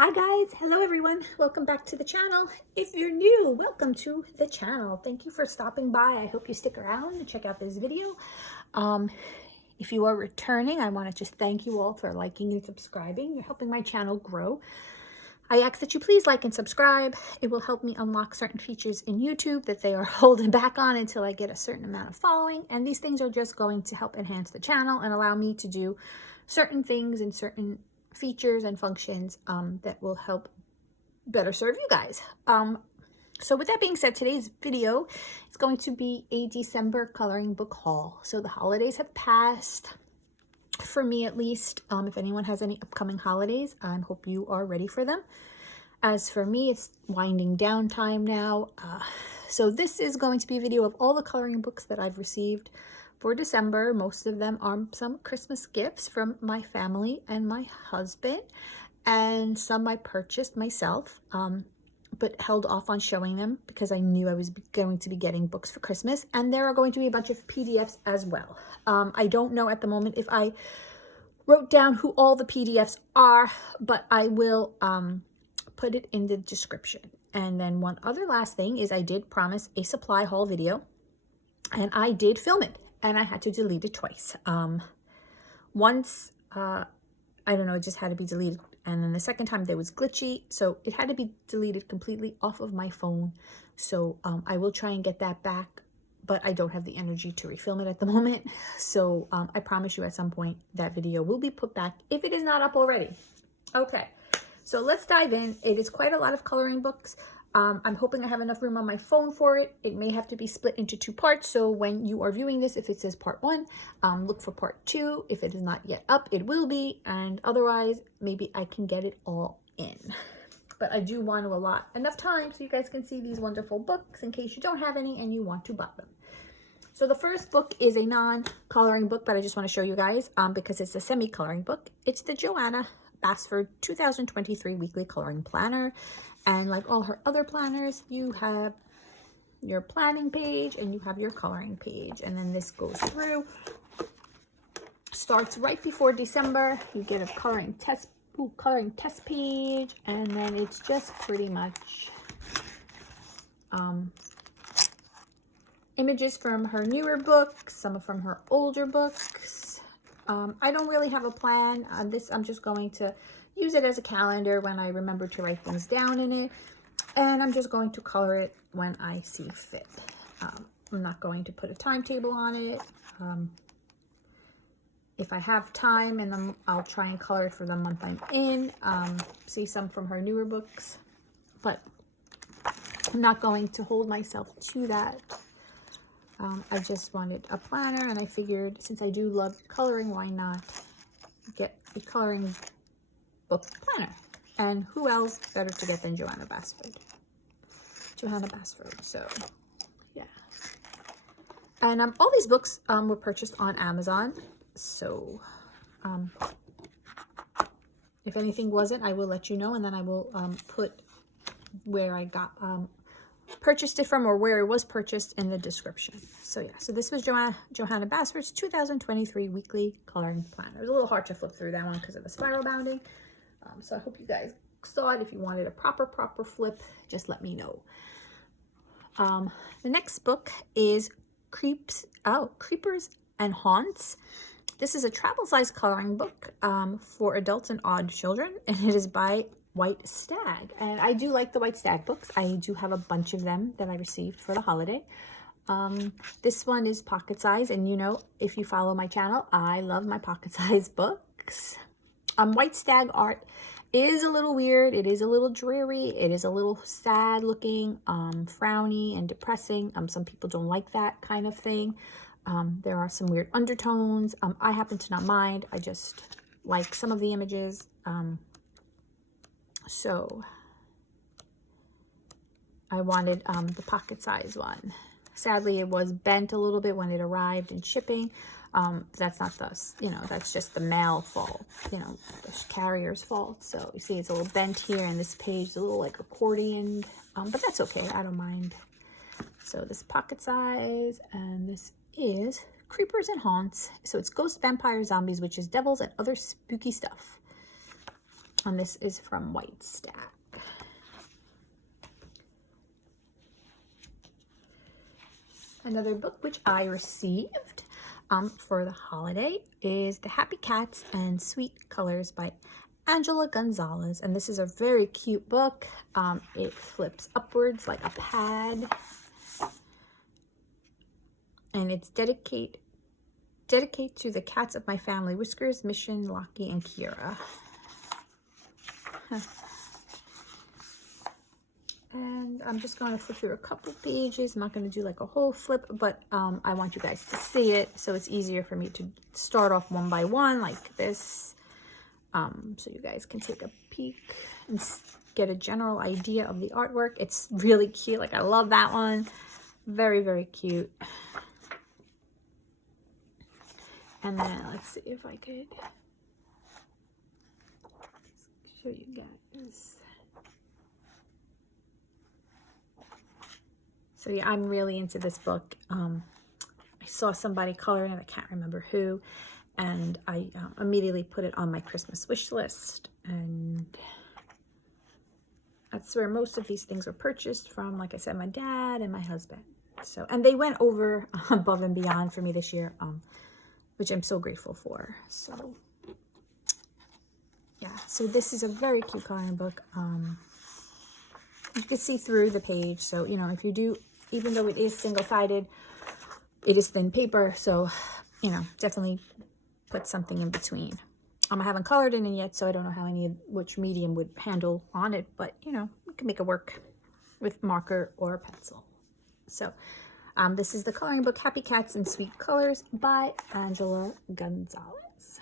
Hi guys, hello everyone, welcome back to the channel. If you're new, welcome to the channel. Thank you for stopping by. I hope you stick around and check out this video. If you are returning, I want to just thank you all for liking and subscribing. You're helping my channel grow. I ask that you please like and subscribe. It will help me unlock certain features in YouTube that they are holding back on until I get a certain amount of following. And these things are just going to help enhance the channel and allow me to do certain things and certain features and functions that will help better serve you guys. So with that being said, today's video is going to be a December coloring book haul. So the holidays have passed, for me at least. If anyone has any upcoming holidays, I hope you are ready for them. As for me, it's winding down time now. So this is going to be a video of all the coloring books that I've received for December. Most of them are some Christmas gifts from my family and my husband, and some I purchased myself, but held off on showing them because I knew I was going to be getting books for Christmas. And there are going to be a bunch of PDFs as well. I don't know at the moment if I wrote down who all the PDFs are, but I will put it in the description. And then one other last thing is I did promise a supply haul video, and I did film it. And I had to delete it twice. Once, I don't know, it just had to be deleted. And then the second time there was glitchy. So it had to be deleted completely off of my phone. So I will try and get that back. But I don't have the energy to refilm it at the moment. So I promise you at some point that video will be put back if it is not up already. Okay, so let's dive in. It is quite a lot of coloring books. I'm hoping I have enough room on my phone for it. It may have to be split into two parts. So when you are viewing this, if it says part 1, look for part 2. If it is not yet up, it will be. And otherwise, maybe I can get it all in. But I do want to allot enough time so you guys can see these wonderful books in case you don't have any and you want to buy them. So the first book is a non-coloring book, but I just want to show you guys because it's a semi-coloring book. It's the Johanna Basford 2023 Weekly Coloring Planner. And like all her other planners, you have your planning page and you have your coloring page. And then this goes through, starts right before December. You get a coloring test page, and then it's just pretty much images from her newer books, some from her older books. I don't really have a plan on this. I'm just going to use it as a calendar when I remember to write things down in it. And I'm just going to color it when I see fit. I'm not going to put a timetable on it. If I have time, and then I'll try and color it for the month I'm in. See some from her newer books. But I'm not going to hold myself to that. I just wanted a planner, and I figured since I do love coloring, why not get a coloring book planner? And who else better to get than Johanna Basford? So yeah. And all these books were purchased on Amazon. So if anything wasn't, I will let you know, and then I will put where I got purchased it from, or where it was purchased, in the description. So yeah, so this was Johanna Basford's 2023 Weekly Coloring Planner. It was a little hard to flip through that one because of the spiral bounding. So I hope you guys saw it. If you wanted a proper flip, just let me know. The next book is Creepers and Haunts. This is a travel size coloring book for adults and odd children, and it is by White Stag. And I do like the White Stag books. I do have a bunch of them that I received for the holiday. This one is pocket size, and you know, if you follow my channel, I love my pocket size books. White Stag art is a little weird. It is a little dreary. It is a little sad looking, frowny and depressing. Some people don't like that kind of thing. There are some weird undertones. I happen to not mind. I just like some of the images. So I wanted the pocket size one. Sadly, it was bent a little bit when it arrived in shipping. That's not the, that's just the mail fault, the carrier's fault. So you see it's a little bent here, and this page is a little like accordion, but that's okay. I don't mind. So this pocket size, and this is Creepers and Haunts. So it's ghosts, vampires, zombies, witches, devils, and other spooky stuff. And this is from White Stag. Another book which I received for the holiday is The Happy Cats and Sweet Colors by Angela Gonzalez. And this is a very cute book. It flips upwards like a pad. And it's dedicate to the cats of my family, Whiskers, Mission, Lockie, and Kira. And I'm just going to flip through a couple pages. I'm not going to do like a whole flip, but I want you guys to see it, so it's easier for me to start off one by one like this, so you guys can take a peek and get a general idea of the artwork. It's really cute. Like, I love that one. Very, very cute. And then let's see if I could show you guys. So yeah, I'm really into this book. I saw somebody coloring it, I can't remember who, and I immediately put it on my Christmas wish list. And that's where most of these things were purchased from. Like I said, my dad and my husband. So, and they went over above and beyond for me this year, which I'm so grateful for. So yeah, so this is a very cute coloring book. You can see through the page. So, you know, if you do, even though it is single-sided, it is thin paper. So, you know, definitely put something in between. I haven't colored in it yet, so I don't know which medium would handle on it. But, you know, you can make it work with marker or pencil. So, this is the coloring book, Happy Cats and Sweet Colors by Angela Gonzalez.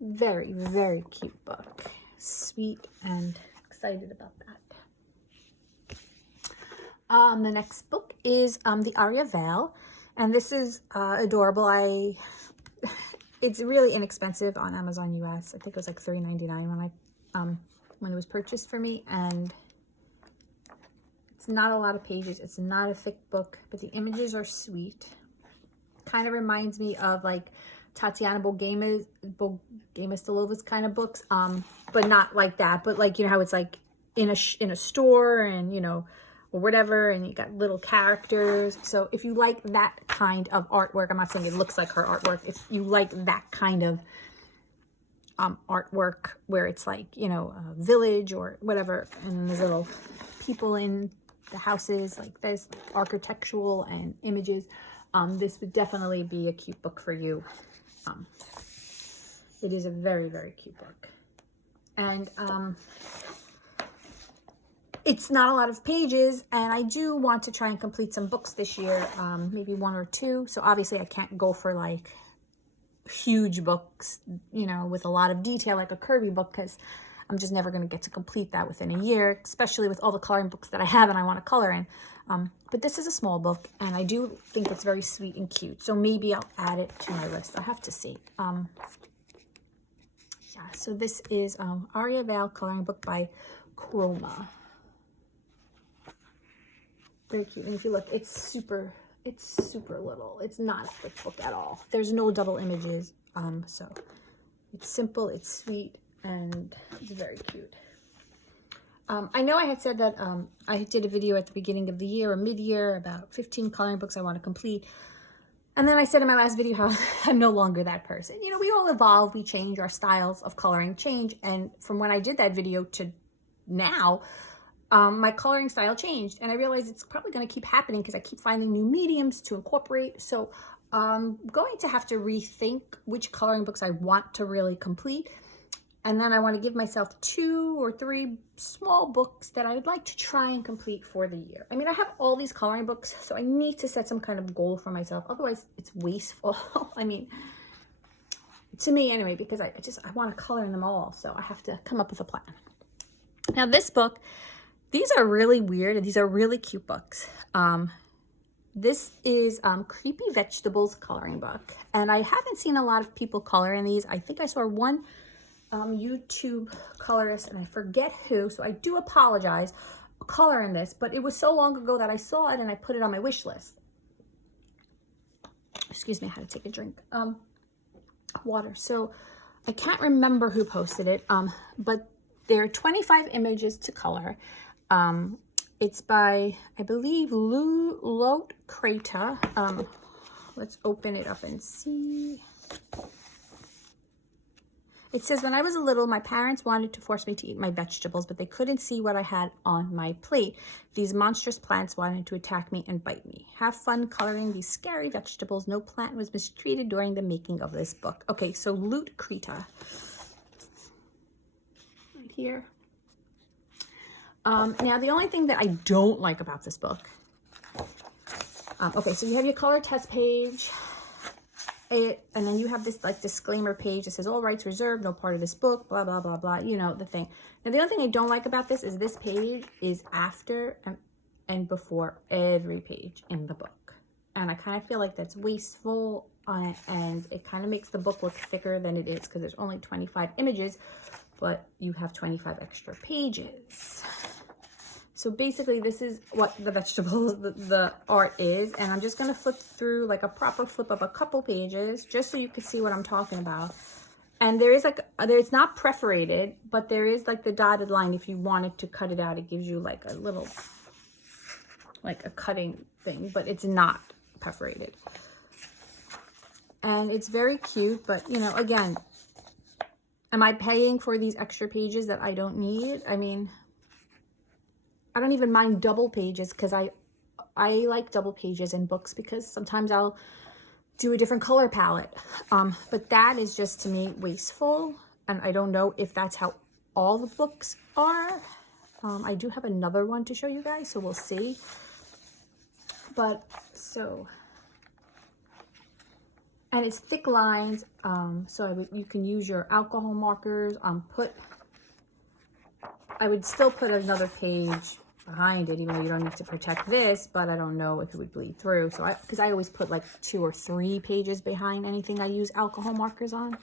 Very, very cute book. Sweet and excited about that. The next book is the Aria Vale, and this is adorable. It's really inexpensive on Amazon US. I think it was like $3.99 when it was purchased for me, and it's not a lot of pages. It's not a thick book, but the images are sweet. Kind of reminds me of like Tatiana Bogdamus-Stolova's kind of books, but not like that. But like, you know how it's like in a store, and you know, or whatever, and you got little characters. So if you like that kind of artwork, I'm not saying it looks like her artwork, if you like that kind of artwork where it's like, you know, a village or whatever, and there's little people in the houses like this, architectural and images, this would definitely be a cute book for you. It is a very, very cute book. And it's not a lot of pages, and I do want to try and complete some books this year, maybe one or two. So obviously I can't go for like huge books, you know, with a lot of detail like a Kirby book, because I'm just never going to get to complete that within a year, especially with all the coloring books that I have and I want to color in. But this is a small book, and I do think it's very sweet and cute. So maybe I'll add it to my list. I have to see. Yeah, so this is Aria Vale coloring book by Chroma. Very cute. And if you look, it's super little. It's not a thick book at all. There's no double images. So it's simple, it's sweet, and it's very cute. I know I had said that I did a video at the beginning of the year or mid-year about 15 coloring books I want to complete. And then I said in my last video how I'm no longer that person. You know, we all evolve, we change, our styles of coloring change. And from when I did that video to now, my coloring style changed, and I realized it's probably going to keep happening because I keep finding new mediums to incorporate. So I'm going to have to rethink which coloring books I want to really complete. And then I want to give myself 2 or 3 small books that I would like to try and complete for the year. I mean, I have all these coloring books, so I need to set some kind of goal for myself. Otherwise, it's wasteful. I mean, to me anyway, because I want to color in them all. So I have to come up with a plan. Now this book, these are really weird, and these are really cute books. This is Creepy Vegetables coloring book, and I haven't seen a lot of people color in these. I think I saw one YouTube colorist, and I forget who, so I do apologize, color in this, but it was so long ago that I saw it and I put it on my wish list. Excuse me, I had to take a drink. Water. So I can't remember who posted it, but There are 25 images to color. It's by, I believe, Lotte Kreta. Let's open it up and see. It says, when I was little, my parents wanted to force me to eat my vegetables, but they couldn't see what I had on my plate. These monstrous plants wanted to attack me and bite me. Have fun coloring these scary vegetables. No plant was mistreated during the making of this book. Okay, so Lotte Kreta. Right here. Now, the only thing that I don't like about this book. Okay, so you have your color test page. And then you have this like disclaimer page that says all rights reserved, no part of this book, blah, blah, blah, blah, you know, the thing. Now, the other thing I don't like about this is this page is after and before every page in the book. And I kind of feel like that's wasteful, and it kind of makes the book look thicker than it is because there's only 25 images, but you have 25 extra pages. So basically, this is what the vegetables, the art is. And I'm just going to flip through like a proper flip of a couple pages just so you can see what I'm talking about. And there is like, it's not perforated, but there is like the dotted line. If you wanted to cut it out, it gives you like a little, like a cutting thing, but it's not perforated. And it's very cute, but you know, again, am I paying for these extra pages that I don't need? I mean, I don't even mind double pages because I like double pages in books because sometimes I'll do a different color palette. But that is just, to me, wasteful. And I don't know if that's how all the books are. I do have another one to show you guys, so we'll see. But so, and it's thick lines. So you can use your alcohol markers. I would still put another page behind it, even though you don't need to protect this, but I don't know if it would bleed through. So because I always put like 2 or 3 pages behind anything I use alcohol markers on.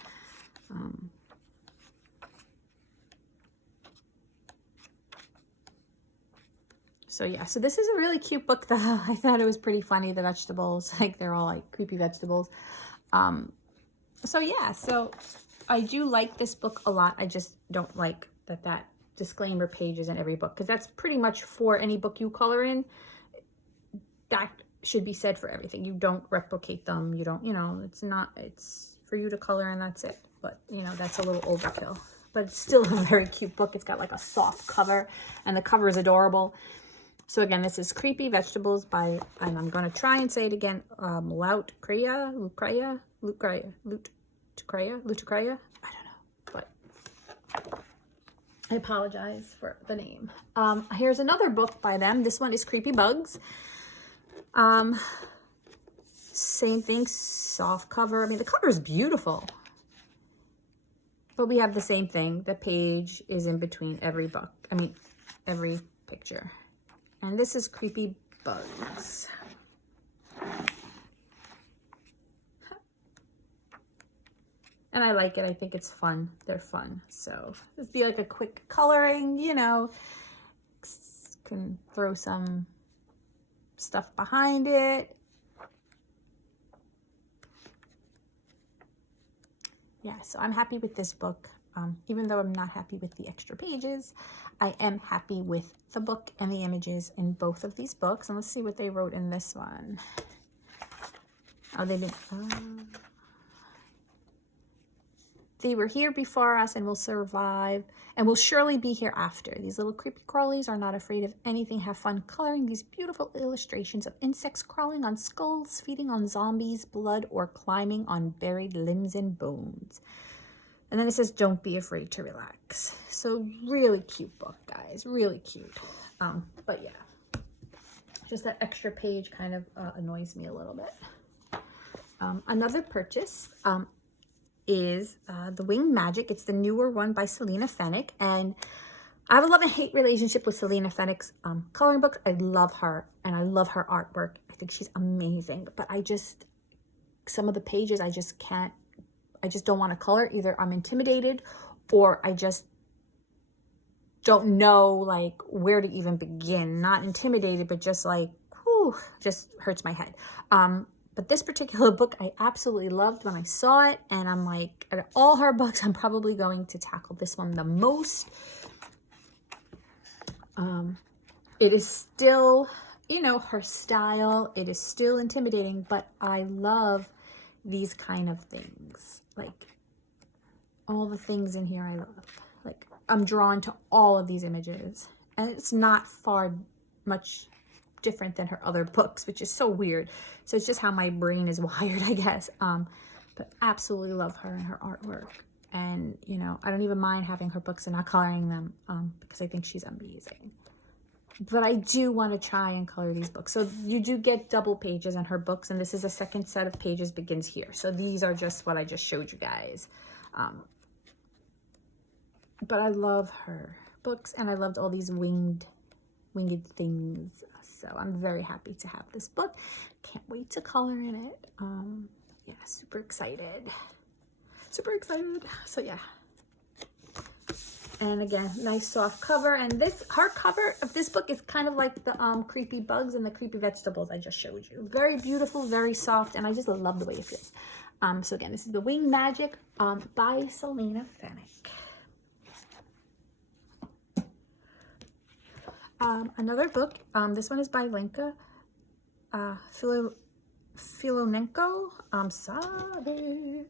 So yeah, so this is a really cute book though. I thought it was pretty funny, the vegetables, like they're all like creepy vegetables. So yeah, so I do like this book a lot. I just don't like that disclaimer pages in every book, because that's pretty much for any book you color in. That should be said for everything. You don't replicate them. You don't, you know, it's for you to color and that's it. But, you know, that's a little overkill. But it's still a very cute book. It's got like a soft cover and the cover is adorable. So again, this is Creepy Vegetables by, and I'm going to try and say it again, Lotte Kreta. I don't know, but I apologize for the name. Here's another book by them. This one is Creepy Bugs. Same thing, soft cover. I mean, the cover is beautiful. But we have the same thing. The page is in between every book. I mean, every picture. And this is Creepy Bugs. And I like it. I think it's fun. They're fun. So this be like a quick coloring, you know. Can throw some stuff behind it. Yeah, so I'm happy with this book. Even though I'm not happy with the extra pages, I am happy with the book and the images in both of these books. And let's see what they wrote in this one. Oh, they didn't. They were here before us and will survive and will surely be here after. These little creepy crawlies are not afraid of anything. Have fun coloring these beautiful illustrations of insects crawling on skulls, feeding on zombies, blood, or climbing on buried limbs and bones. And then it says, don't be afraid to relax. So really cute book, guys. Really cute. But yeah, just that extra page kind of annoys me a little bit. Another purchase is The Winged Magic. It's the newer one by Selena Fenwick, and I have a love and hate relationship with Selena Fenwick's coloring books. I love her and I love her artwork. I think she's amazing, but some of the pages I just don't want to color. Either I'm intimidated or I just don't know like where to even begin. Not intimidated, but just like, whew, just hurts my head. But this particular book I absolutely loved when I saw it. And I'm like, out of all her books, I'm probably going to tackle this one the most. It is still, you know, her style. It is still intimidating, but I love these kind of things. Like, all the things in here I love. Like, I'm drawn to all of these images. And it's not much different than her other books, which is so weird. So it's just how my brain is wired, I guess. But absolutely love her and her artwork. And, you know, I don't even mind having her books and not coloring them, because I think she's amazing. But I do want to try and color these books. So you do get double pages in her books, and this is a second set of pages begins here. So these are just what I just showed you guys. But I love her books, and I loved all these winged things. So I'm very happy to have this book. Can't wait to color in it. Yeah, super excited. Super excited. So yeah. And again, nice soft cover. And this hardcover of this book is kind of like the creepy bugs and the creepy vegetables I just showed you. Very beautiful, very soft, and I just love the way it feels. So again, this is the Wing Magic by Selena Fennick. Another book, this one is by Lenka Filonenko. Sorry.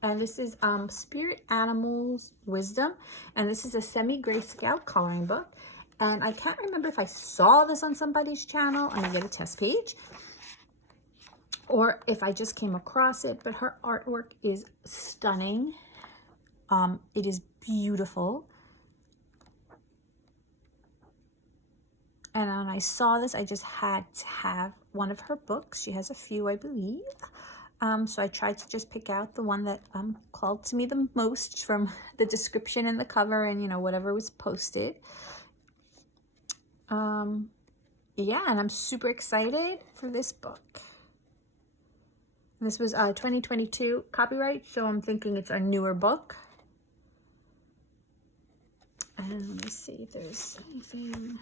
And this is Spirit Animals Wisdom, and this is a semi-grayscale coloring book. And I can't remember if I saw this on somebody's channel and I get a test page, or if I just came across it, but her artwork is stunning. It is beautiful. And when I saw this, I just had to have one of her books. She has a few, I believe. So I tried to just pick out the one that called to me the most from the description and the cover and, you know, whatever was posted. Yeah, and I'm super excited for this book. This was 2022 copyright, so I'm thinking it's a newer book. And let me see if there's anything.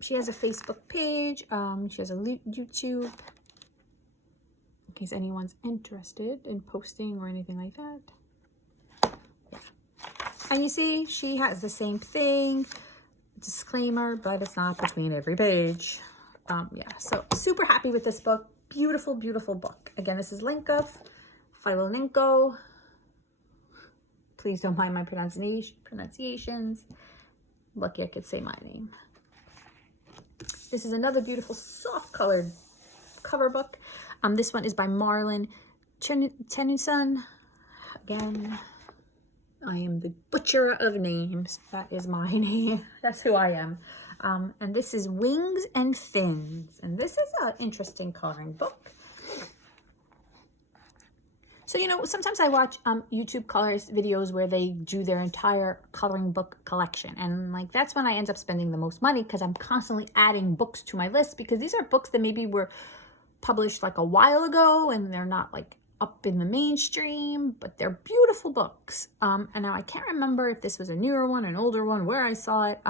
She has a Facebook page. She has a YouTube, in case anyone's interested in posting or anything like that. Yeah. And you see, she has the same thing, disclaimer, but it's not between every page. Yeah, so super happy with this book. Beautiful, beautiful book. Again, this is Lenka Filonenko. Please don't mind my pronunciations. Lucky I could say my name. This is another beautiful soft colored cover book. This one is by Marlon Tenuson. Again, I am the butcher of names. That is my name. That's who I am. And this is Wings and Fins. And this is an interesting coloring book. So, you know, sometimes I watch YouTube colors videos where they do their entire coloring book collection. And like, that's when I end up spending the most money, because I'm constantly adding books to my list, because these are books that maybe were published like a while ago and they're not like up in the mainstream, but they're beautiful books. And now I can't remember if this was a newer one, an older one, where I saw it,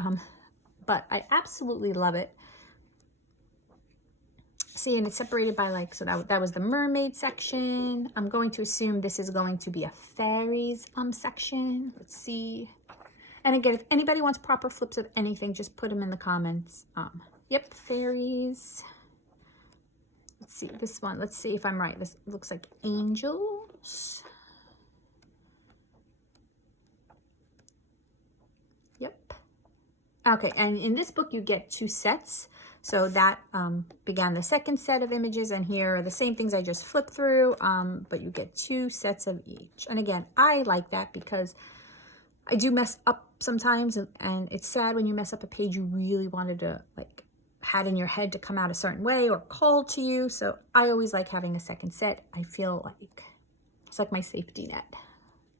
but I absolutely love it. See, and it's separated by like, so that was the mermaid section. I'm going to assume this is going to be a fairies section. Let's see. And again, if anybody wants proper flips of anything, just put them in the comments. Yep, fairies. Let's see this one. Let's see if I'm right. This looks like angels. Yep. Okay, and in this book you get 2 sets. So that began the second set of images, and here are the same things I just flipped through, but you get 2 sets of each. And again, I like that because I do mess up sometimes, and it's sad when you mess up a page you really wanted to like had in your head to come out a certain way or called to you. So I always like having a second set. I feel like it's like my safety net.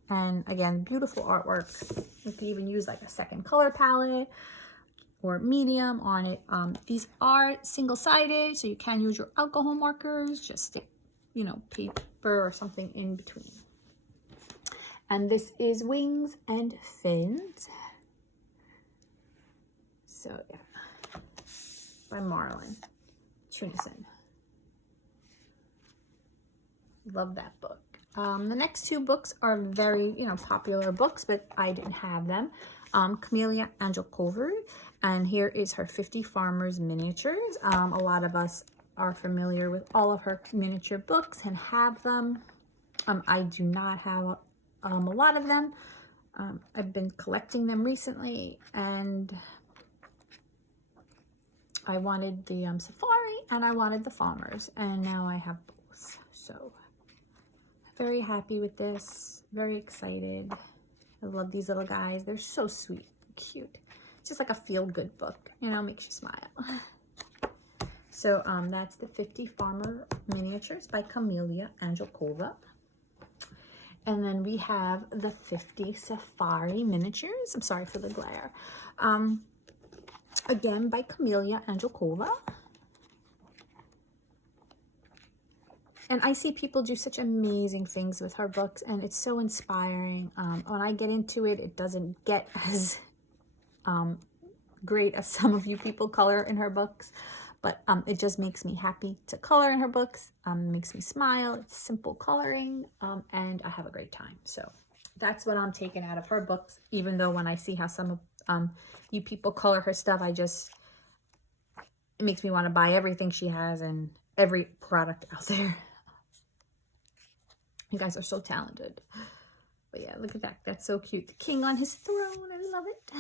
And again, beautiful artwork. You can even use like a second color palette or medium on it. These are single-sided, so you can use your alcohol markers. Just stick, you know, paper or something in between. And this is Wings and Fins. So yeah, by Marlon Tenuson. Love that book. The next two books are very, popular books, but I didn't have them. Camelia Angelkova, and here is her 50 Farmers Miniatures. A lot of us are familiar with all of her miniature books and have them. I do not have a lot of them. I've been collecting them recently, and I wanted the Safari and I wanted the Farmers, and now I have both. So very happy with this, very excited. I love these little guys. They're so sweet, cute. It's just like a feel-good book, makes you smile. So that's the 50 Farmer Miniatures by Camelia Angelkova. And then we have the 50 Safari Miniatures. I'm sorry for the glare. Again, by Camelia Angelkova. And I see people do such amazing things with her books, and it's so inspiring. When I get into it, it doesn't get as great as some of you people color in her books, but it just makes me happy to color in her books. Makes me smile. It's simple coloring, and I have a great time. So that's what I'm taking out of her books, even though when I see how some of you people color her stuff, it makes me want to buy everything she has and every product out there. You guys are so talented. But yeah, look at that. That's so cute. The king on his throne. I love it.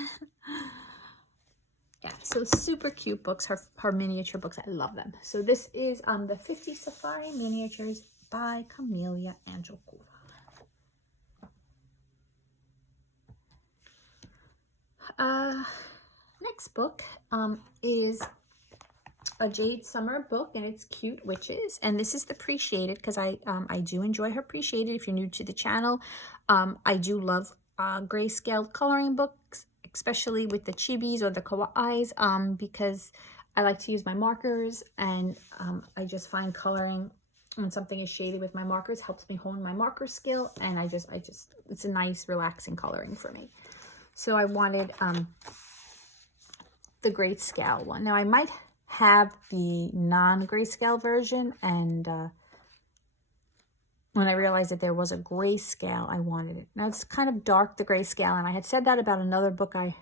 Yeah, so super cute books. Her miniature books. I love them. So this is the 50 Safari Miniatures by Camelia Angelkova. Next book is a Jade Summer book, and it's Cute Witches, and this is the Appreciated, because I do enjoy her Appreciated. If you're new to the channel, I do love grayscale coloring books, especially with the chibis or the kawaiis, because I like to use my markers, and I just find coloring when something is shaded with my markers helps me hone my marker skill, and I just it's a nice relaxing coloring for me. So I wanted the grayscale one. Now I might have the non-grayscale version, and when I realized that there was a grayscale, I wanted it. Now it's kind of dark, the grayscale, and I had said that about another book I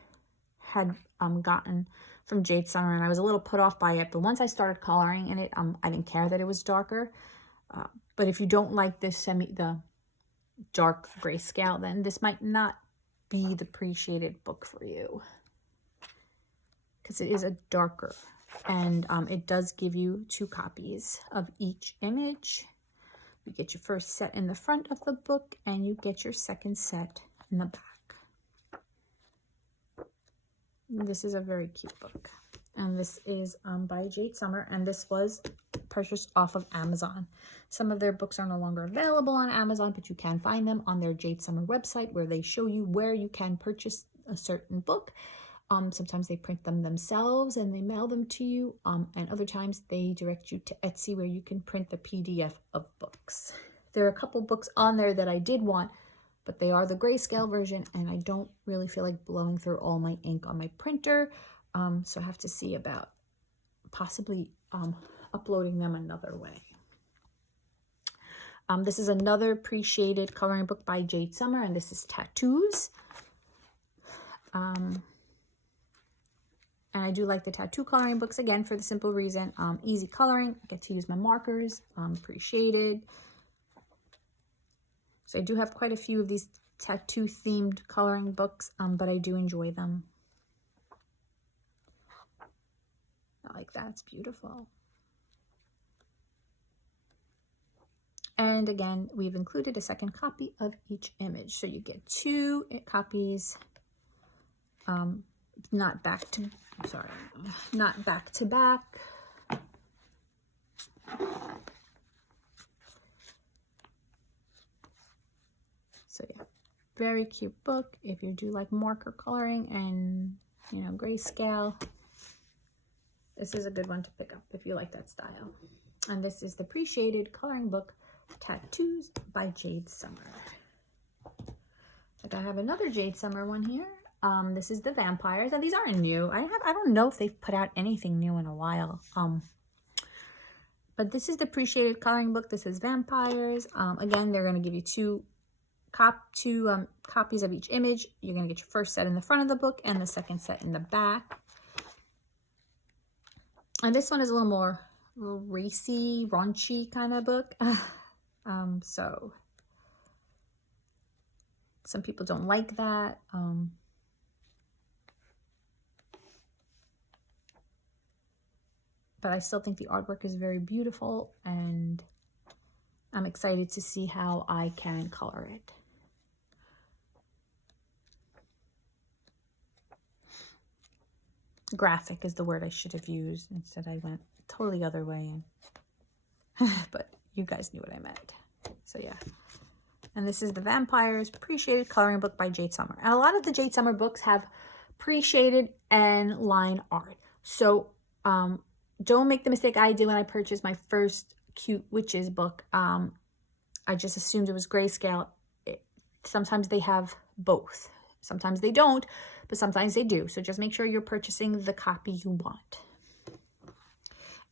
had gotten from Jade Summer, and I was a little put off by it, but once I started coloring in it, I didn't care that it was darker. But if you don't like the dark grayscale, then this might not be the Appreciated book for you, because it is a darker. And it does give you 2 copies of each image. You get your first set in the front of the book, and you get your second set in the back. This is a very cute book. And this is by Jade Summer, and this was purchased off of Amazon. Some of their books are no longer available on Amazon, but you can find them on their Jade Summer website, where they show you where you can purchase a certain book. Sometimes they print them themselves and they mail them to you, and other times they direct you to Etsy, where you can print the PDF of books. There are a couple books on there that I did want, but they are the grayscale version, and I don't really feel like blowing through all my ink on my printer, so I have to see about possibly uploading them another way. This is another Appreciated coloring book by Jade Summer, and this is Tattoos. And I do like the tattoo coloring books, again, for the simple reason, easy coloring. I get to use my markers, Appreciated. So I do have quite a few of these tattoo-themed coloring books, but I do enjoy them. I like that. It's beautiful. And again, we've included a second copy of each image. So you get 2 copies, not back to back. So yeah, very cute book if you do like marker coloring and, grayscale. This is a good one to pick up if you like that style. And this is the Appreciated coloring book, Tattoos by Jade Summer. Like, I have another Jade Summer one here. This is the Vampires, and these aren't new. I don't know if they've put out anything new in a while. But this is the appreciated coloring book. This is vampires. Again, they're going to give you two copies of each image. You're going to get your first set in the front of the book and the second set in the back. And this one is a little more racy, raunchy kind of book. So some people don't like that. But I still think the artwork is very beautiful, and I'm excited to see how I can color it. Graphic is the word I should have used. Instead, I went totally other way. But you guys knew what I meant. So yeah. And this is the Vampires Appreciated Coloring Book by Jade Summer. And a lot of the Jade Summer books have pre-shaded and line art. So don't make the mistake I did when I purchased my first Cute Witches book. I just assumed it was grayscale. Sometimes they have both. Sometimes they don't, but sometimes they do. So just make sure you're purchasing the copy you want.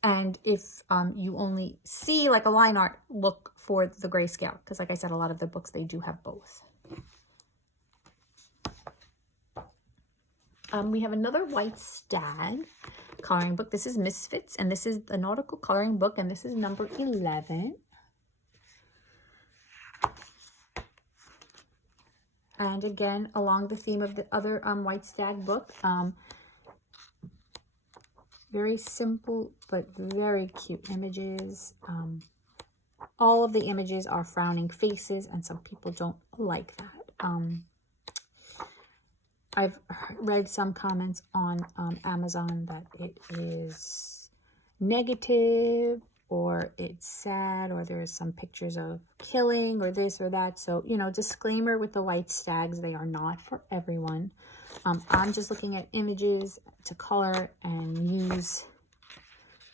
And if you only see like a line art, look for the grayscale. Because like I said, a lot of the books, they do have both. We have another White Stag coloring book. This is Misfits, and this is the nautical coloring book, and this is number 11. And again, along the theme of the other White Stag book, very simple but very cute images. All of the images are frowning faces, and some people don't like that. I've read some comments on Amazon that it is negative, or it's sad, or there's some pictures of killing, or this or that. So, you know, disclaimer with the White Stags, they are not for everyone. I'm just looking at images to color and use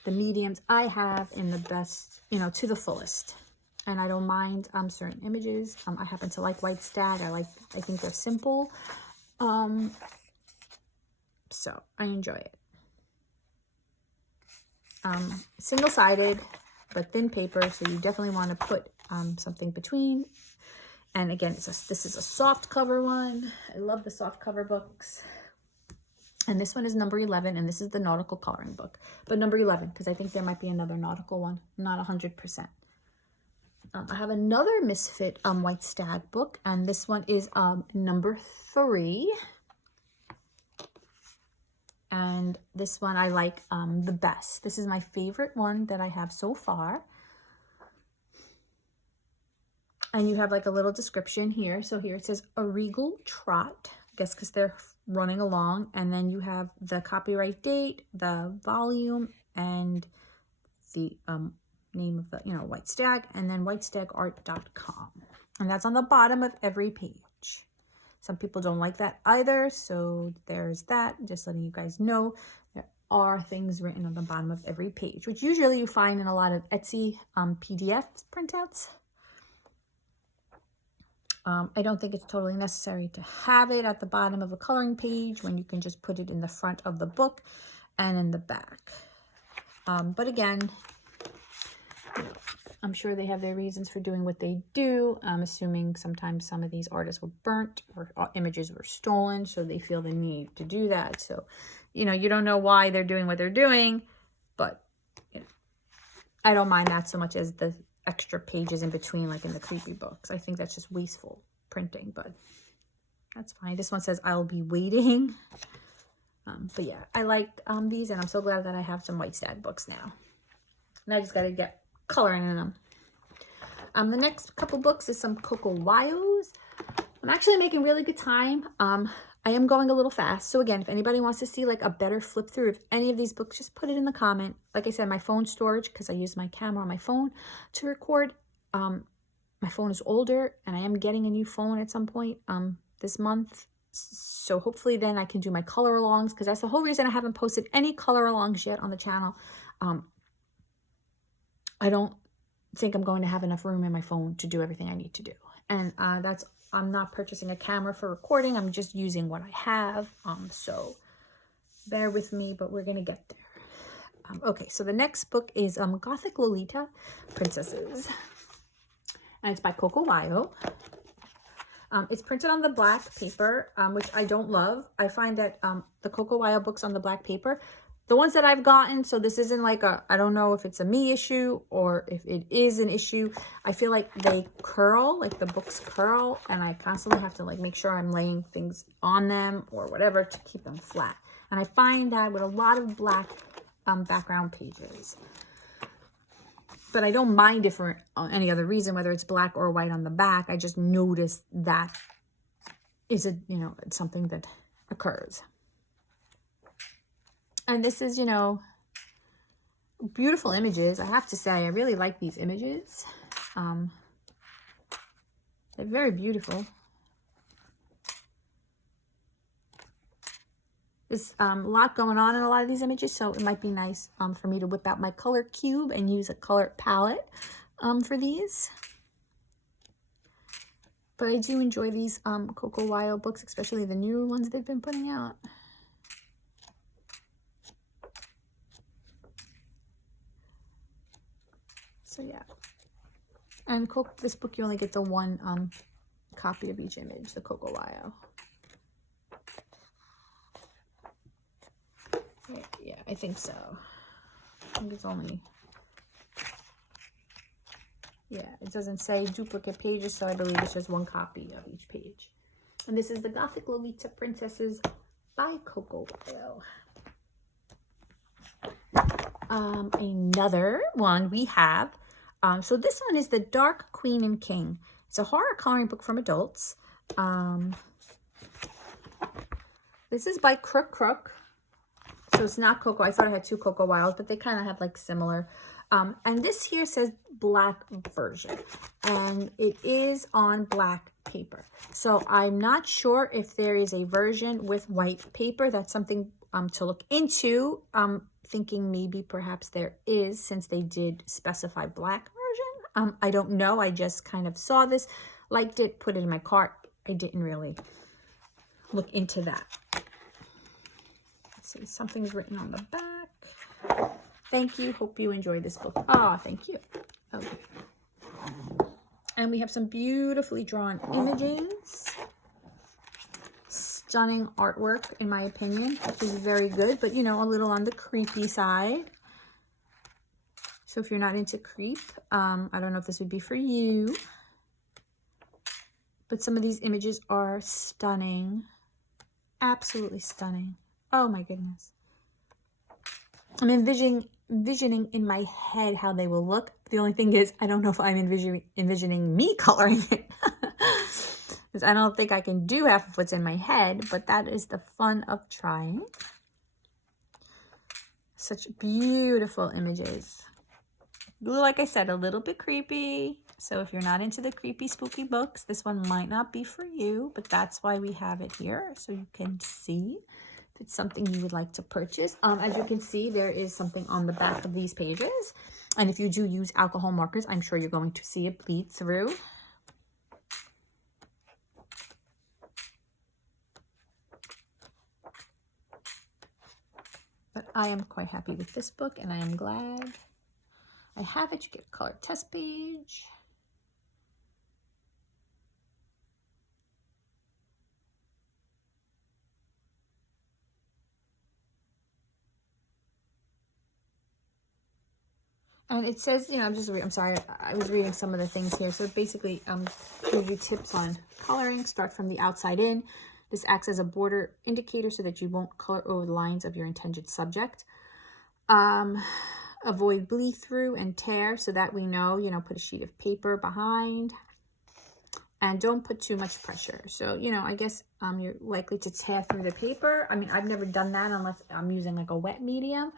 the mediums I have in the best, you know, to the fullest. And I don't mind certain images. I happen to like White Stag. I think they're simple. So I enjoy it. Single-sided, but thin paper, so you definitely want to put something between. And again, this is a soft cover one. I love the soft cover books. And this one is number 11, and this is the nautical coloring book. But number 11, because I think there might be another nautical one. Not 100%. I have another Misfit White Stag book, and this one is number 3. And this one I like the best. This is my favorite one that I have so far. And you have like a little description here. So here it says a regal trot, I guess because they're running along. And then you have the copyright date, the volume, and the name of the, you know, White Stag, and then whitestagart.com. And that's on the bottom of every page. Some people don't like that either, so there's that. Just letting you guys know there are things written on the bottom of every page, which usually you find in a lot of Etsy PDF printouts. I don't think it's totally necessary to have it at the bottom of a coloring page when you can just put it in the front of the book and in the back. But again, I'm sure they have their reasons for doing what they do. I'm assuming sometimes some of these artists were burnt or images were stolen, so they feel the need to do that. So, you know, you don't know why they're doing what they're doing, but you know, I don't mind that so much as the extra pages in between, like in the creepy books. I think that's just wasteful printing, but that's fine. This one says, I'll be waiting. But yeah, I like these, and I'm so glad that I have some White Stag books now. And I just got to get coloring in them. The next couple books is some Coco Wyos. I'm actually making really good time. I am going a little fast. So again, if anybody wants to see like a better flip through of any of these books, just put it in the comment. Like I said, my phone storage, because I use my camera on my phone to record. My phone is older, and I am getting a new phone at some point this month. So hopefully then I can do my color alongs, because that's the whole reason I haven't posted any color alongs yet on the channel. I don't think I'm going to have enough room in my phone to do everything I need to do. And I'm not purchasing a camera for recording. I'm just using what I have. So bear with me, but we're going to get there. Okay, so the next book is Gothic Lolita Princesses. And it's by Coco Wyo. It's printed on the black paper, which I don't love. I find that the Coco Wyo books on the black paper, the ones that I've gotten, so this isn't like a, I don't know if it's a me issue or if it is an issue. I feel like they curl, like the books curl, and I constantly have to like make sure I'm laying things on them or whatever to keep them flat. And I find that with a lot of black background pages. But I don't mind it for any other reason, whether it's black or white on the back. I just noticed that is a, you know, it's something that occurs. And this is, you know, beautiful images. I have to say, I really like these images. They're very beautiful. There's a lot going on in a lot of these images, so it might be nice for me to whip out my color cube and use a color palette for these. But I do enjoy these Coco Wyo books, especially the newer ones they've been putting out. So yeah, and this book you only get the one copy of each image, the Coco Wyo. Yeah, I think so. I think it's only, yeah, it doesn't say duplicate pages, so I believe it's just one copy of each page. And this is the Gothic Lolita Princesses by Coco Wyo. Another one we have. So this one is The Dark Queen and King. It's a horror coloring book from adults. This is by Crook. So it's not Coco. I thought I had two Coco Wyos, but they kind of have like similar. And this here says black version. And it is on black paper. So I'm not sure if there is a version with white paper. That's something to look into. Thinking maybe perhaps there is, since they did specify black version. I don't know. I just kind of saw this, liked it, put it in my cart. I didn't really look into that. Let's see, something's written on the back. Thank you. Hope you enjoyed this book. Oh, thank you. Okay. And we have some beautifully drawn images. Stunning artwork, in my opinion, which is very good, but you know, a little on the creepy side. So if you're not into creep, I don't know if this would be for you, but some of these images are stunning, absolutely stunning. Oh my goodness. I'm envisioning in my head how they will look. The only thing is, I don't know if I'm envisioning me coloring it. Because I don't think I can do half of what's in my head, but that is the fun of trying. Such beautiful images. Like I said, a little bit creepy. So if you're not into the creepy, spooky books, this one might not be for you, but that's why we have it here. So you can see if it's something you would like to purchase. As you can see, there is something on the back of these pages. And if you do use alcohol markers, I'm sure you're going to see it bleed through. But I am quite happy with this book, and I am glad I have it. You get a color test page. And it says, you know, I'm sorry, I was reading some of the things here. So it basically gives you tips on coloring. Start from the outside in. This acts as a border indicator so that you won't color over the lines of your intended subject. Avoid bleed through and tear so that we know, you know, put a sheet of paper behind. And don't put too much pressure. So, you know, I guess you're likely to tear through the paper. I mean, I've never done that unless I'm using like a wet medium.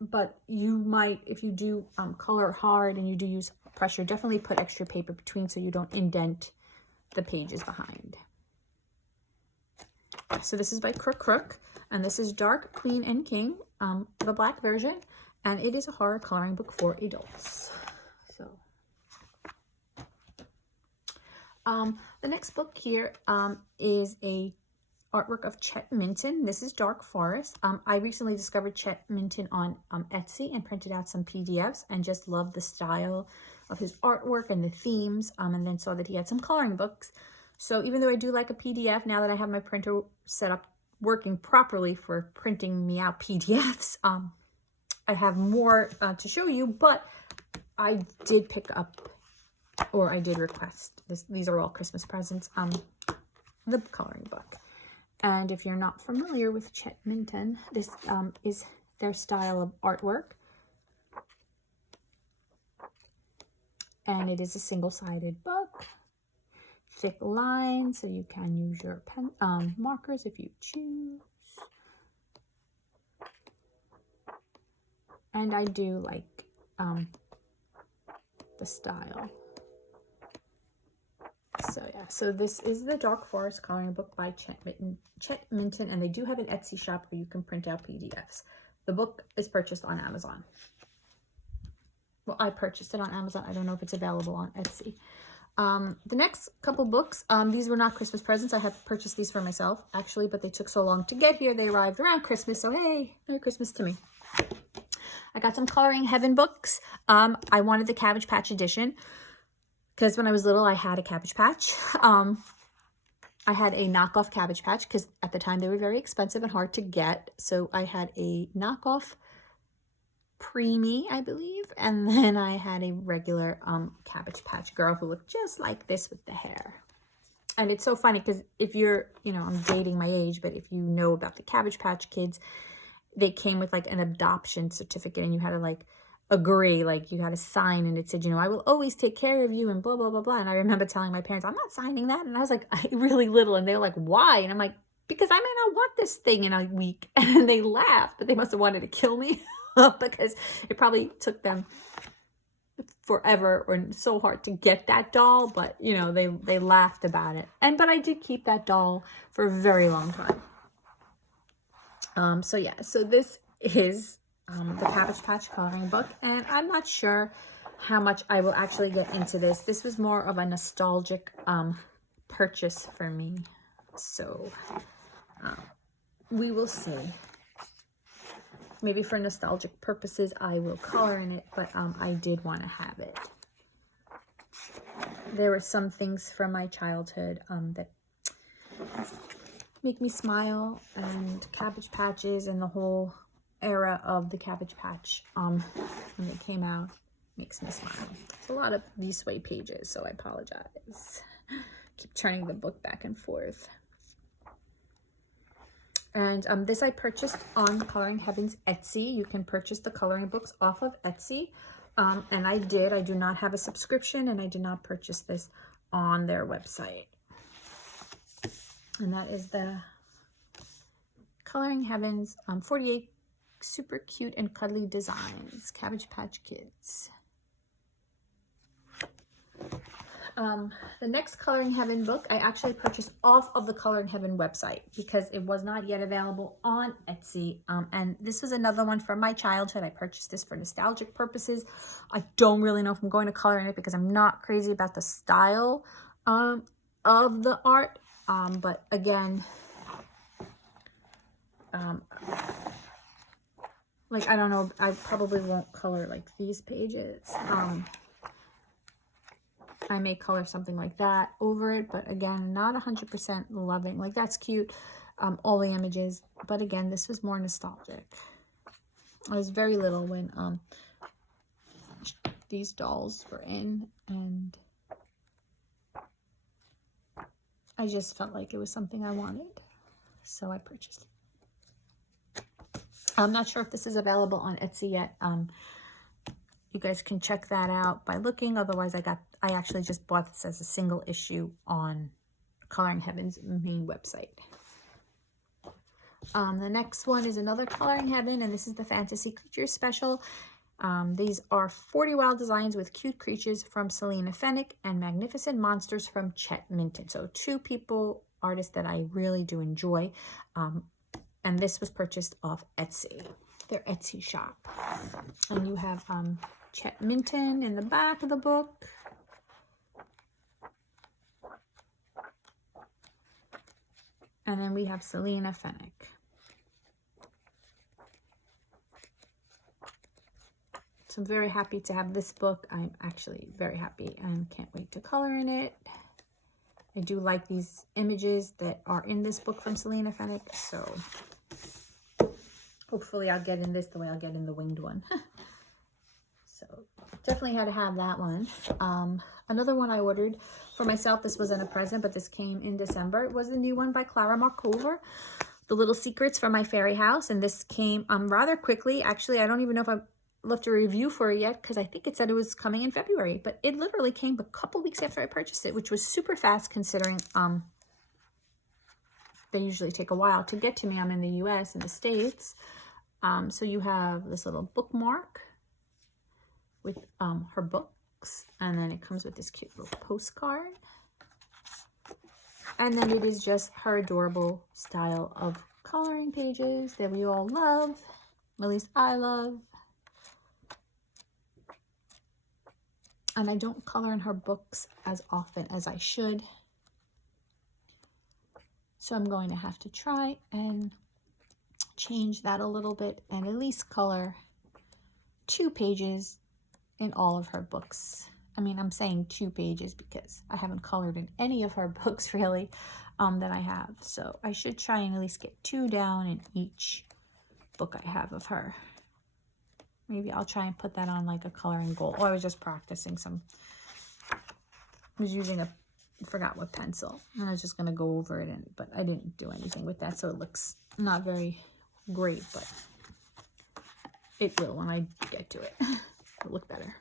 But you might, if you do color hard and you do use pressure, definitely put extra paper between so you don't indent the pages behind. So this is by Crook, and this is Dark Queen and King, the black version, and it is a horror coloring book for adults. So the next book here is a artwork of Chet Minton. This is Dark Forest. I recently discovered Chet Minton on Etsy and printed out some PDFs and just loved the style of his artwork and the themes, and then saw that he had some coloring books. So even though I do like a PDF, now that I have my printer set up working properly for printing me out PDFs, I have more to show you, but I did pick up, or I did request, these are all Christmas presents, the coloring book. And if you're not familiar with Chet Minton, this is their style of artwork. And it is a single-sided book, thick lines, so you can use your pen markers if you choose. And I do like the style. So yeah, so this is the Dark Forest coloring book by Chet Minton, and they do have an Etsy shop where you can print out PDFs. The book is purchased on Amazon. Well, I purchased it on Amazon. I don't know if it's available on Etsy. The next couple books, these were not Christmas presents. I had purchased these for myself, actually, but they took so long to get here. They arrived around Christmas, so hey, Merry Christmas to me. I got some Coloring Heaven books. I wanted the Cabbage Patch edition because when I was little, I had a Cabbage Patch. I had a knockoff Cabbage Patch because at the time they were very expensive and hard to get. So I had a knockoff Preemie, I believe, and then I had a regular Cabbage Patch girl who looked just like this with the hair. And it's so funny because if you're, you know, I'm dating my age, but if you know about the Cabbage Patch Kids, they came with like an adoption certificate and you had to like agree, like you had to sign, and it said, you know, I will always take care of you and blah, blah, blah, blah. And I remember telling my parents, I'm not signing that. And I was like, really little. And they were like, why? And I'm like, because I may not want this thing in a week. And they laughed, but they must have wanted to kill me. Because it probably took them forever or so hard to get that doll, but you know, they laughed about it. But I did keep that doll for a very long time. So yeah, so this is the Cabbage Patch coloring book, and I'm not sure how much I will actually get into this. This was more of a nostalgic purchase for me, so we will see. Maybe for nostalgic purposes, I will color in it, but I did want to have it. There were some things from my childhood that make me smile, and Cabbage Patches and the whole era of the Cabbage Patch when they came out makes me smile. It's a lot of these sway pages, so I apologize. Keep turning the book back and forth. And this I purchased on Coloring Heaven's Etsy. You can purchase the coloring books off of Etsy. And I did. I do not have a subscription, and I did not purchase this on their website. And that is the Coloring Heaven's 48 super cute and cuddly designs, Cabbage Patch Kids. The next Coloring Heaven book I actually purchased off of the Coloring Heaven website because it was not yet available on Etsy. And this was another one from my childhood. I purchased this for nostalgic purposes. I don't really know if I'm going to color in it because I'm not crazy about the style of the art. But again, like, I don't know, I probably won't color like these pages. I may color something like that over it, but again, not 100% loving. Like, that's cute, all the images, but again, this was more nostalgic. I was very little when these dolls were in, and I just felt like it was something I wanted, so I purchased it. I'm not sure if this is available on Etsy yet. You guys can check that out by looking. Otherwise, I actually just bought this as a single issue on Coloring Heaven's main website. The next one is another Coloring Heaven, and this is the Fantasy Creatures Special. These are 40 wild designs with cute creatures from Selena Fennick and magnificent monsters from Chet Minton. So two artists that I really do enjoy. And this was purchased off Etsy, their Etsy shop. And you have Chet Minton in the back of the book. And then we have Selena Fenwick. So I'm very happy to have this book. I'm actually very happy and can't wait to color in it. I do like these images that are in this book from Selena Fenwick, so hopefully I'll get in this the way I'll get in the winged one. So definitely had to have that one. Another one I ordered for myself, this wasn't a present, but this came in December, was the new one by Clara Markova, The Little Secrets from My Fairy House. And this came rather quickly. Actually, I don't even know if I've left a review for it yet, because I think it said it was coming in February, but it literally came a couple weeks after I purchased it, which was super fast considering they usually take a while to get to me. I'm in the US, in the States. So you have this little bookmark with her books, and then it comes with this cute little postcard, and then it is just her adorable style of coloring pages that we all love, at least I love. And I don't color in her books as often as I should, so I'm going to have to try and change that a little bit and at least color 2 pages in all of her books. I mean, I'm saying 2 pages because I haven't colored in any of her books really that I have. So I should try and at least get 2 down in each book I have of her. Maybe I'll try and put that on like a coloring goal. Oh, I was just practicing some. I was using I forgot what pencil, and I was just gonna go over it, but I didn't do anything with that, so it looks not very great, but it will when I get to it. It'll look better.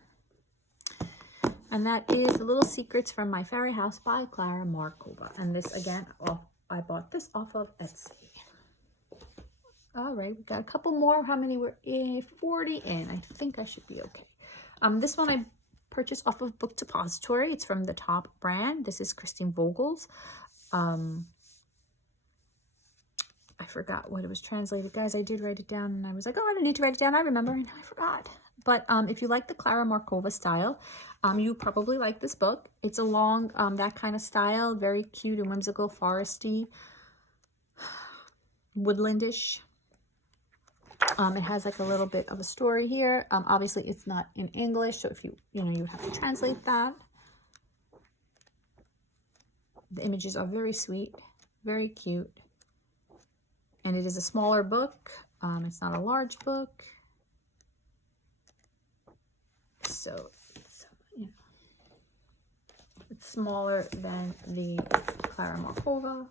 And that is The Little Secrets from My Fairy House by Clara Markova. And this again, I bought this off of Etsy. All right, we got a couple more. How many were in? 40 in. I think I should be okay. This one I purchased off of Book Depository. It's from the Top brand. This is Chrystl Vogl's. I forgot what it was translated. Guys, I did write it down, and I was like, oh, I don't need to write it down. I remember, and I forgot. But if you like the Clara Markova style, you probably like this book. It's along that kind of style, very cute and whimsical, foresty, woodlandish. It has like a little bit of a story here. Obviously it's not in English, so if you have to translate that. The images are very sweet, very cute, and it is a smaller book. It's not a large book, so it's smaller than the Clara Markova.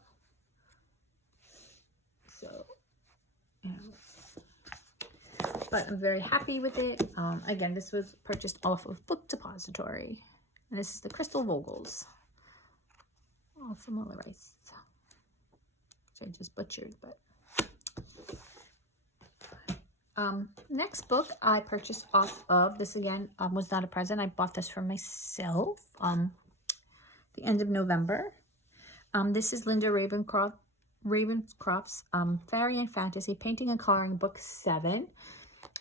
So but I'm very happy with it. Again, this was purchased off of Book Depository. And this is the Chrystl Vogls. Oh, similar rice. Which I just butchered, but. Next book I purchased off of, this again was not a present. I bought this for myself the end of November. This is Linda Ravenscroft's Fairy and Fantasy Painting and Coloring Book 7.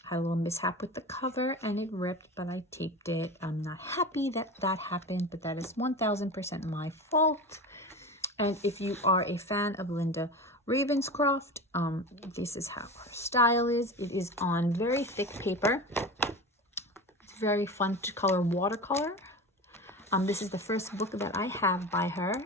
Had a little mishap with the cover and it ripped, but I taped it. I'm not happy that that happened, but that is 1000% my fault. And if you are a fan of Linda Ravenscroft, this is how her style is. It is on very thick paper. It's very fun to color watercolor. This is the first book that I have by her.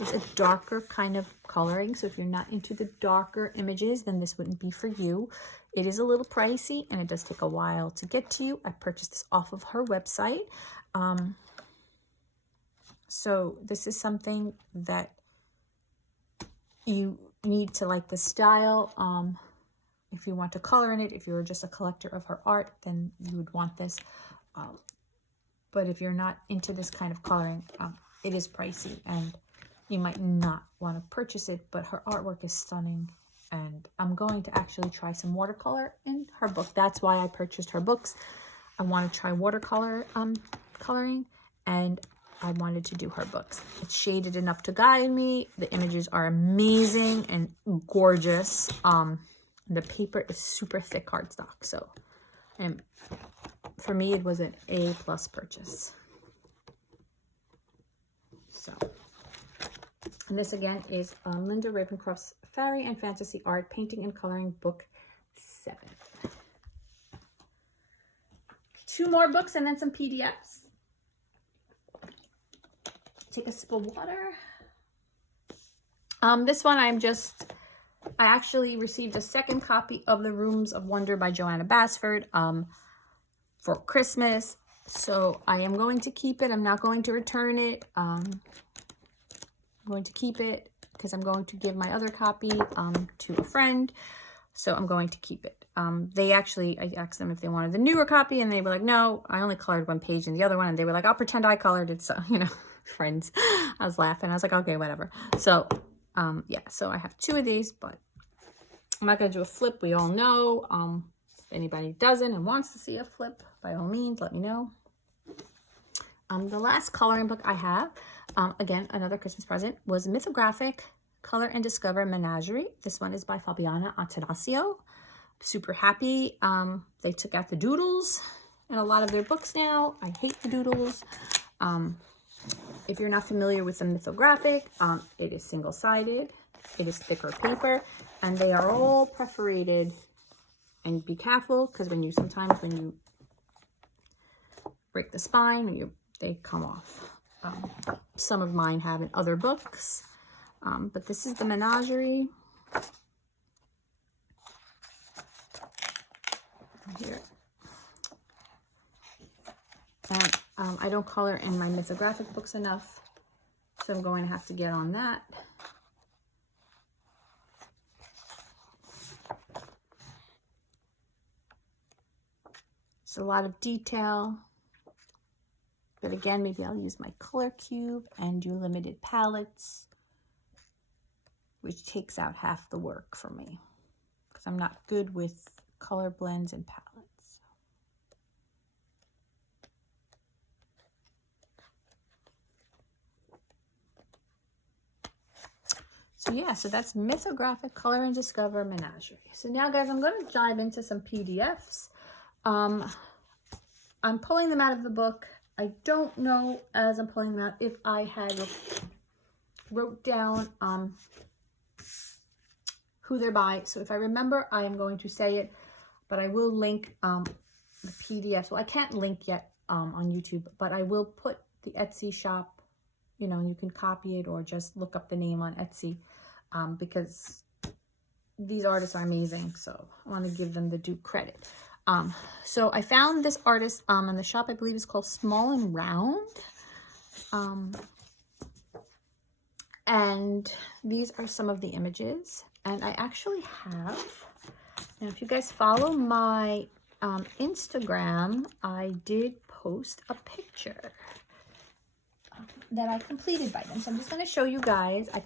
It's a darker kind of coloring, so if you're not into the darker images, then this wouldn't be for you. It is a little pricey, and it does take a while to get to you. I purchased this off of her website. So this is something that you need to like the style. If you want to color in it, if you're just a collector of her art, then you would want this. But if you're not into this kind of coloring, it is pricey, and you might not want to purchase it, but her artwork is stunning. And I'm going to actually try some watercolor in her book. That's why I purchased her books. I want to try watercolor coloring, and I wanted to do her books. It's shaded enough to guide me. The images are amazing and gorgeous. The paper is super thick cardstock. So, and for me, it was an A+ purchase. So, And this again is Linda Ravencroft's Fairy and Fantasy Art Painting and Coloring Book 7. 2 more books and then some PDFs. Take a sip of water. This one I actually received a second copy of The Rooms of Wonder by Johanna Basford for Christmas. So I am going to keep it. I'm not going to return it. I'm going to keep it because I'm going to give my other copy to a friend. So I'm going to keep it. I asked them if they wanted the newer copy and they were like, no, I only colored 1 page in the other one. And they were like, I'll pretend I colored it. So, you know, friends. I was laughing. I was like, okay, whatever. So, yeah, so I have 2 of these, but I'm not going to do a flip. We all know. If anybody doesn't and wants to see a flip, by all means, let me know. The last coloring book I have, again, another Christmas present, was Mythographic Color and Discover Menagerie. This one is by Fabiana Attanasio. Super happy. They took out the doodles in a lot of their books now. I hate the doodles. If you're not familiar with the Mythographic, it is single-sided. It is thicker paper, and they are all perforated. And be careful, because sometimes when you break the spine, they come off. Some of mine have in other books, but this is the Menagerie. Here. And I don't color in my Mythographic books enough, so I'm going to have to get on that. It's a lot of detail, but again, maybe I'll use my color cube and do limited palettes, which takes out half the work for me because I'm not good with color blends and palettes. So yeah, so that's Mythographic Color and Discover Menagerie. So now, guys, I'm going to dive into some PDFs. I'm pulling them out of the book. I don't know, as I'm pulling them out, if I had wrote down who they're by. So if I remember, I am going to say it, but I will link the PDF. So I can't link yet on YouTube, but I will put the Etsy shop, you know, you can copy it or just look up the name on Etsy, because these artists are amazing. So I want to give them the due credit. So I found this artist in the shop, I believe it's called Small and Round. And these are some of the images. And I actually have, and if you guys follow my Instagram, I did post a picture that I completed by them. So I'm just going to show you guys. I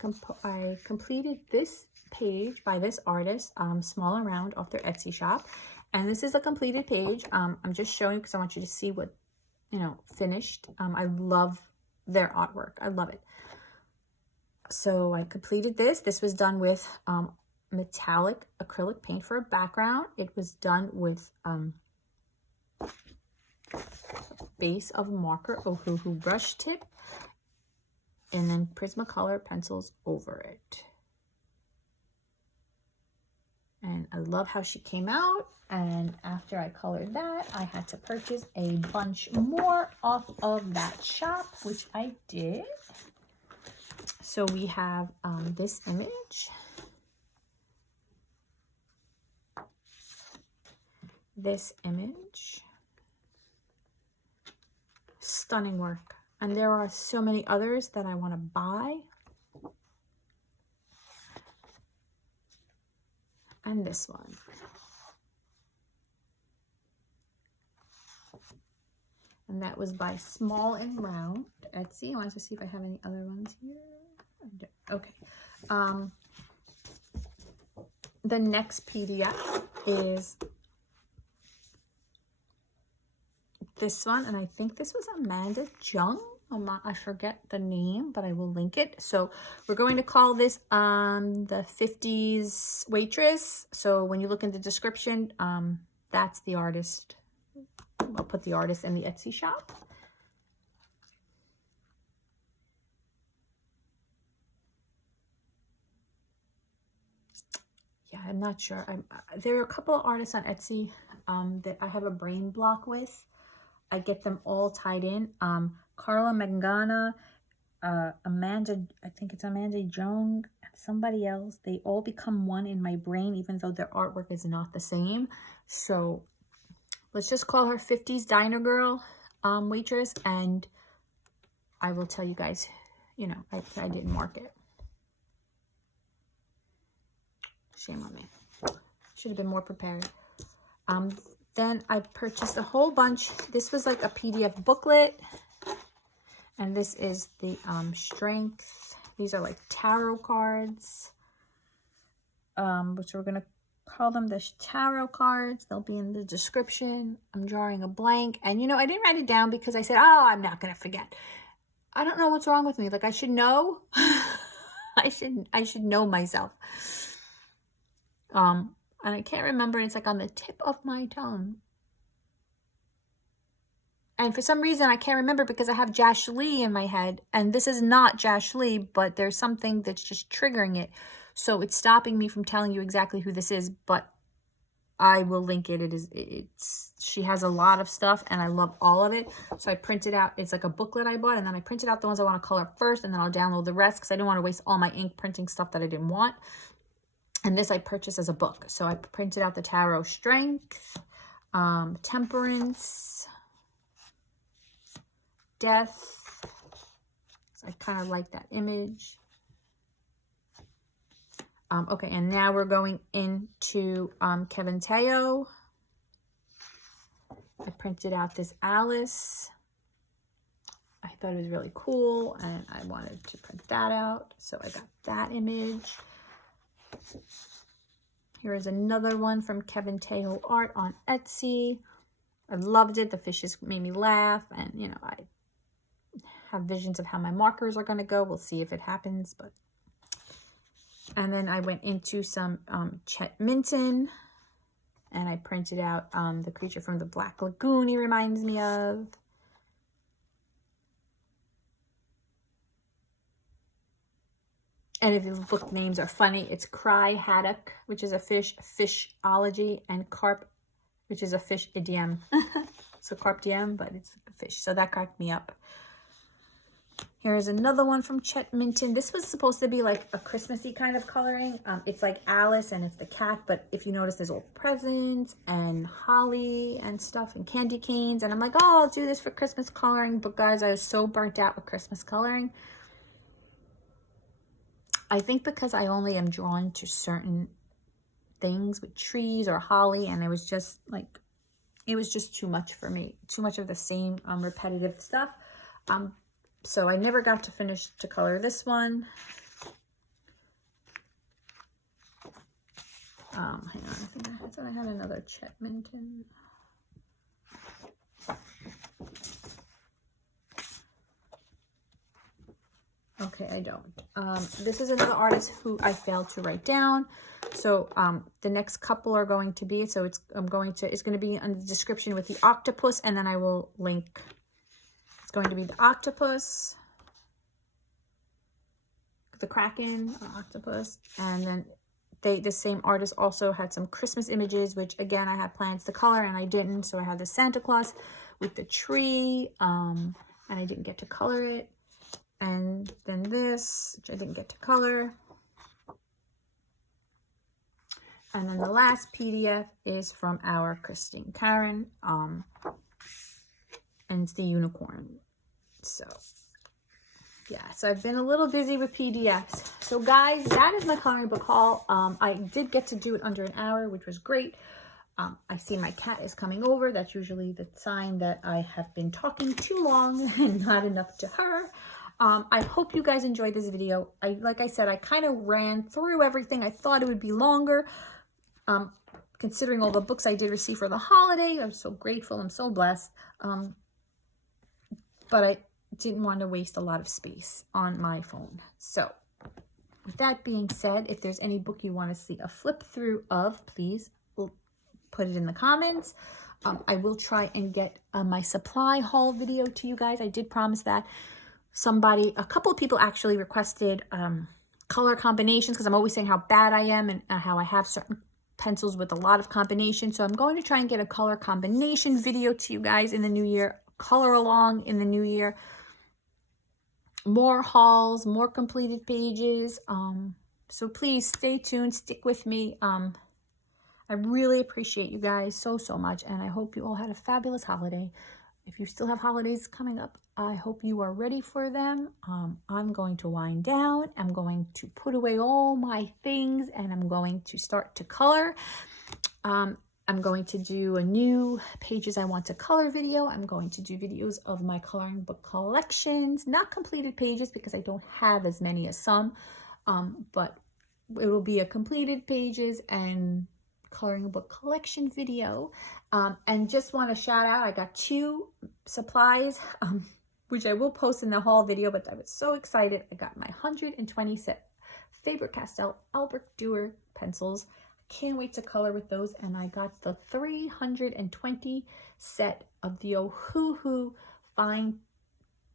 completed this page by this artist, Small and Round, off their Etsy shop. And this is a completed page. I'm just showing because I want you to see what, you know, finished. I love their artwork. I love it. So I completed this. This was done with metallic acrylic paint for a background. It was done with base of marker Ohuhu brush tip, and then Prismacolor pencils over it. And I love how she came out. And after I colored that, I had to purchase a bunch more off of that shop, which I did. So we have this image, stunning work. And there are so many others that I want to buy. And this one. And that was by Small and Round, Etsy. I wanted to see if I have any other ones here. Okay. The next PDF is this one, and I think this was Amanda Jung. I forget the name, but I will link it. So we're going to call this the 50s Waitress. So when you look in the description, that's the artist. I'll put the artist in the Etsy shop. yeah, I'm not sure. There are a couple of artists on Etsy that I have a brain block with. I get them all tied in. Carla Mangana, Amanda, I think it's Amanda Jung, and somebody else. They all become one in my brain, even though their artwork is not the same. So let's just call her 50s Diner Girl waitress, and I will tell you guys, you know, I didn't mark it. Shame on me. Should have been more prepared. Then I purchased a whole bunch. This was like a PDF booklet. And this is the strength. These are like tarot cards. Which we're going to call them the tarot cards. They'll be in the description. I'm drawing a blank. And, you know, I didn't write it down because I said, oh, I'm not going to forget. I don't know what's wrong with me. Like, I should know. I should know myself. And I can't remember. It's like on the tip of my tongue. And for some reason, I can't remember because I have Jash Lee in my head. And this is not Jash Lee, but there's something that's just triggering it. So it's stopping me from telling you exactly who this is. But I will link it. She has a lot of stuff and I love all of it. So I printed out, it's like a booklet I bought. And then I printed out the ones I want to color first. And then I'll download the rest because I didn't want to waste all my ink printing stuff that I didn't want. And this I purchased as a book. So I printed out the Tarot Strength, Temperance, Death. So I kind of like that image. Okay, and now we're going into Kevin Teo. I printed out this Alice. I thought it was really cool, and I wanted to print that out. So I got that image. Here is another one from Kevin Teo Art on Etsy. I loved it. The fishes made me laugh. And, you know, I have visions of how my markers are going to go. We'll see if it happens. And then I went into some Chet Minton. And I printed out the creature from the Black Lagoon he reminds me of. And if the book names are funny, it's Cry Haddock, which is a fishology, and Carp, which is a fish idiom. So carp diem, but it's a fish. So that cracked me up. Here's another one from Chet Minton. This was supposed to be like a Christmassy kind of coloring. It's like Alice and it's the cat, but if you notice, there's all presents and holly and stuff and candy canes. And I'm like, oh, I'll do this for Christmas coloring. But guys, I was so burnt out with Christmas coloring. I think because I only am drawn to certain things with trees or holly, and it was just like, it was just too much for me. Too much of the same repetitive stuff. So I never got to finish to color this one. Hang on, I thought I had another Chet Minton. Okay, I don't. This is another artist who I failed to write down. So the next couple are going to be, so it's going to be in the description with the octopus, and then I will link. It's going to be the octopus, the Kraken, octopus, and then the same artist also had some Christmas images, which again I had plans to color and I didn't. So I had the Santa Claus with the tree, and I didn't get to color it. And then this, which I didn't get to color. And then the last PDF is from our Christine Karen. And it's the unicorn. So, yeah. So I've been a little busy with PDFs. So guys, that is my coloring book haul. I did get to do it under an hour, which was great. I see my cat is coming over. That's usually the sign that I have been talking too long and not enough to her. I hope you guys enjoyed this video. Like I said, I kind of ran through everything. I thought it would be longer, considering all the books I did receive for the holiday. I'm so grateful. I'm so blessed. But I didn't want to waste a lot of space on my phone. So with that being said, if there's any book you want to see a flip through of, please put it in the comments. I will try and get my supply haul video to you guys. I did promise that. A couple of people actually requested color combinations, because I'm always saying how bad I am and how I have certain pencils with a lot of combinations. So I'm going to try and get a color combination video to you guys in the new year, color along in the new year, more hauls, more completed pages. So please stay tuned, stick with me. I really appreciate you guys so much, and I hope you all had a fabulous holiday. If you still have holidays coming up, I hope you are ready for them. I'm going to wind down. I'm going to put away all my things, and I'm going to start to color. I'm going to do a new pages I want to color video. I'm going to do videos of my coloring book collections, not completed pages because I don't have as many as some, but it will be a completed pages and coloring book collection video. And just want to shout out, I got 2 supplies, which I will post in the haul video, but I was so excited. I got my 120 set Faber-Castell Albrecht Dürer pencils. Can't wait to color with those. And I got the 320 set of the Ohuhu fine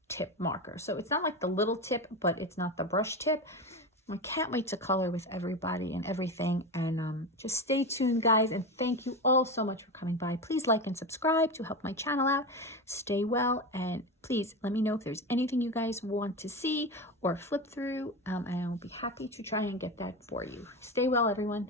tip marker. So it's not like the little tip, but it's not the brush tip. I can't wait to color with everybody and everything. And just stay tuned, guys. And thank you all so much for coming by. Please like and subscribe to help my channel out. Stay well. And please let me know if there's anything you guys want to see or flip through. And I'll be happy to try and get that for you. Stay well, everyone.